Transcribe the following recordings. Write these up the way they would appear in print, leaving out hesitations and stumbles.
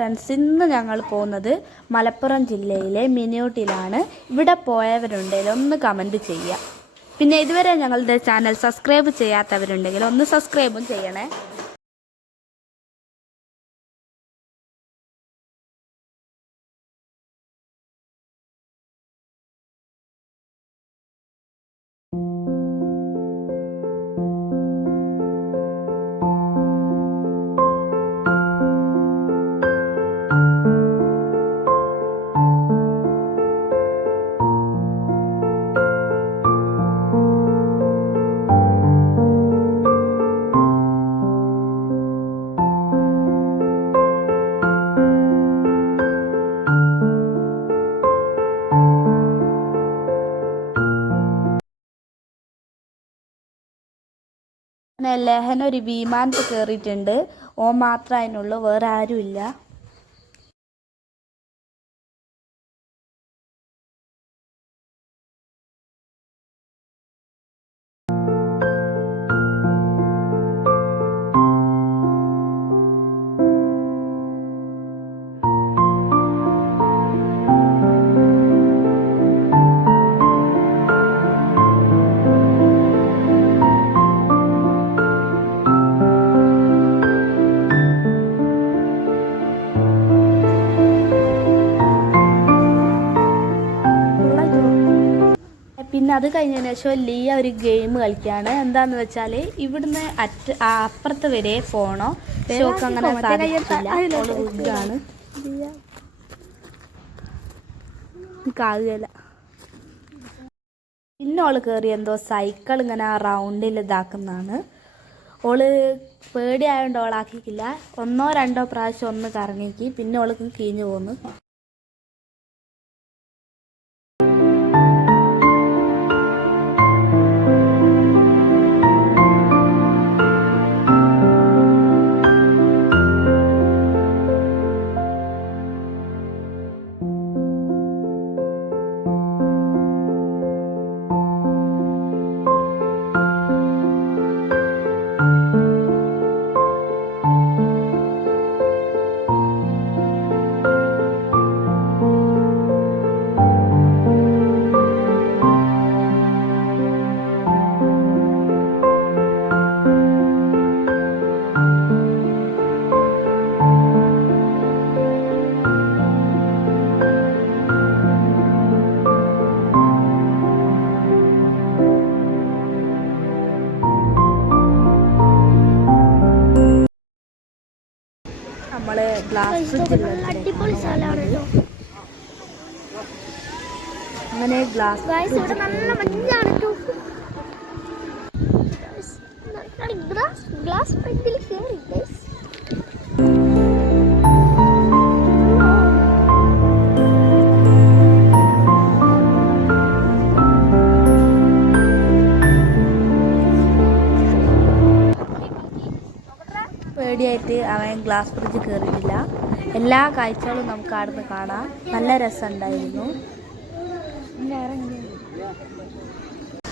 Friends, ഇന്ന് ഞങ്ങൾ പോകുന്നത് മലപ്പുറം ജില്ലയിലെ മിനിയൂട്ടിലാണ്. ഇവിടെ പോയവരുണ്ടെങ്കിൽ ഒന്ന് കമൻറ്റ് ചെയ്യുക. പിന്നെ ഇതുവരെ ഞങ്ങളുടെ ചാനൽ സബ്സ്ക്രൈബ് ചെയ്യാത്തവരുണ്ടെങ്കിൽ ഒന്ന് സബ്സ്ക്രൈബും ചെയ്യണേ. ലെഹന ഒരു വിമാനത്തിൽ കയറിയിട്ടുണ്ട്. ഓ മാത്രമേ അതിനുള്ളൂ, വേറെ ആരുമില്ല. പിന്നെ അത് കഴിഞ്ഞതിന് ശേഷം ലിയ ഒരു ഗെയിം കളിക്കുകയാണ്. എന്താന്ന് വെച്ചാൽ ഇവിടുന്ന് അപ്പുറത്ത് വരെ ഫോണോ ഷോക്ക് അങ്ങനെ സാധിക്കില്ല. കാവുകയില്ല. പിന്നെ ഓള് കയറി എന്തോ സൈക്കിൾ ഇങ്ങനെ റൗണ്ടിൽ ഇതാക്കുന്നതാണ്. ഓള് പേടിയായതുകൊണ്ട് ഓളാക്കിക്കില്ല. 1-2 പ്രാവശ്യം ഒന്ന് കറങ്ങിക്ക്, പിന്നെ ഓൾക്ക് കീഞ്ഞു പോന്നു. നമ്മള് ഗ്ലാസ് അടിപൊളി സ്ഥലമാണ് കേട്ടോ. അങ്ങനെ ഗ്ലാസ് നല്ല മഞ്ഞാണ് കേട്ടോ. ഗ്ലാസ് ഫ്രിഡ്ജിൽ കയറി പേടിയായിട്ട് അവൻ ഗ്ലാസ് ബ്രിഡ്ജ് കയറിയിട്ടില്ല. എല്ലാ കാഴ്ചകളും നമുക്ക് അവിടുന്ന് കാണാം. നല്ല രസമുണ്ടായിരുന്നു.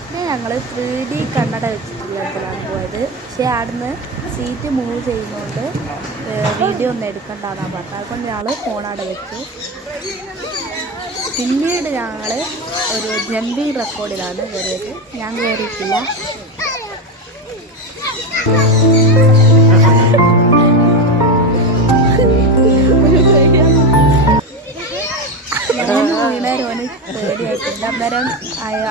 പിന്നെ ഞങ്ങൾ 3D കണ്ണട വെച്ചിട്ടുള്ളതിലാണ് പോയത്. പക്ഷേ അവിടുന്ന് സീറ്റ് മൂവ് ചെയ്യുന്നതുകൊണ്ട് വീഡിയോ ഒന്നും എടുക്കണ്ടെന്നാണ് പറഞ്ഞത്. അതുകൊണ്ട് ഞങ്ങൾ ഫോണവിടെ വെച്ചു. പിന്നീട് ഞങ്ങൾ ഒരു ജമ്പിങ് റെക്കോർഡിലാണ് കയറിയത്. ഞാൻ കയറിയിട്ടില്ല. വീണേരോന് പേടിയായിട്ടുണ്ട്. അന്നേരം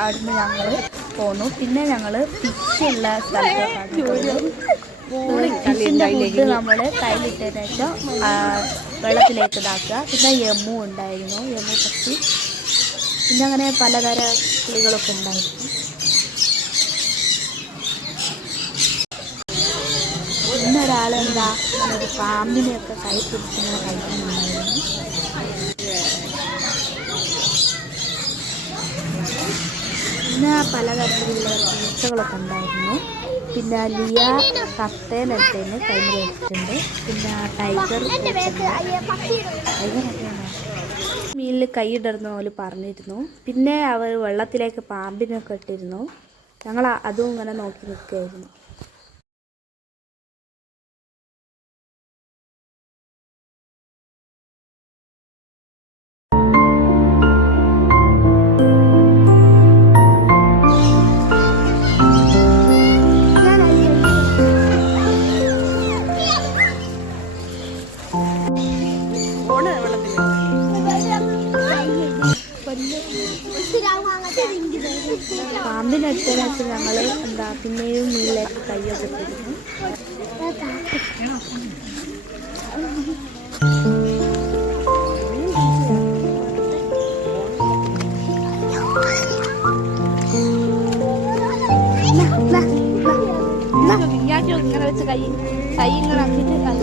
അവിടുന്ന് ഞങ്ങൾ പോന്നു. പിന്നെ ഞങ്ങൾ ഫിഷുള്ള സ്ഥലത്തേക്കാണ്. ഫിഷിൻ്റെ ഫുഡ് നമ്മൾ കയ്യിലിട്ടതിന് ശേഷം വെള്ളത്തിലേക്ക് ഇതാക്കുക. പിന്നെ യമു ഉണ്ടായിരുന്നു, യമു പക്ഷി. പിന്നെ അങ്ങനെ പലതര കിളികളൊക്കെ ഉണ്ടായിരുന്നു. പിന്നെ ഒരാളെന്താ ഒരു പാമ്പിനെയൊക്കെ കൈ പിടിച്ചിങ്ങനെ കഴിക്കുന്നുണ്ടായിരുന്നു. പിന്നെ പലതരത്തിലുള്ള പൂച്ചകളൊക്കെ ഉണ്ടായിരുന്നു. പിന്നെ ലിയ കത്തേനെടുത്തതിന് കൈയിൽ വെച്ചിട്ടുണ്ട്. പിന്നെ ടൈഗർ മീനിൽ കൈയിടുന്ന പോലെ പറഞ്ഞിരുന്നു. പിന്നെ അവർ വെള്ളത്തിലേക്ക് പാമ്പിനൊക്കെ ഇട്ടിരുന്നു. ഞങ്ങൾ അതും ഇങ്ങനെ നോക്കി നിൽക്കുകയായിരുന്നു. പോണ് വെള്ളത്തിൽ. പാമ്പിനടുത്ത് വെച്ച് ഞങ്ങൾ എന്താ പിന്നെയും മീനിലേക്ക് കയ്യൊക്കെ ഇട്ടിരുന്നു. ഇങ്ങനെ വെച്ച് കൈ ഇങ്ങനെ ആക്കിയിട്ട് ഇവിടെ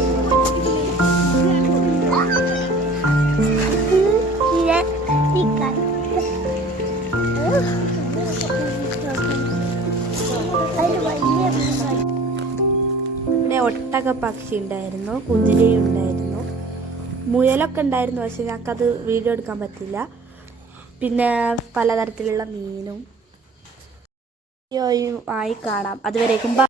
ഒട്ടക പക്ഷി ഉണ്ടായിരുന്നു, കുതിരയും ഉണ്ടായിരുന്നു, മുയലൊക്കെ ഉണ്ടായിരുന്നു. പക്ഷെ ഞങ്ങൾക്കത് വീഡിയോ എടുക്കാൻ പറ്റില്ല. പിന്നെ പലതരത്തിലുള്ള മീനും ആയി കാണാം. അതുവരേക്കും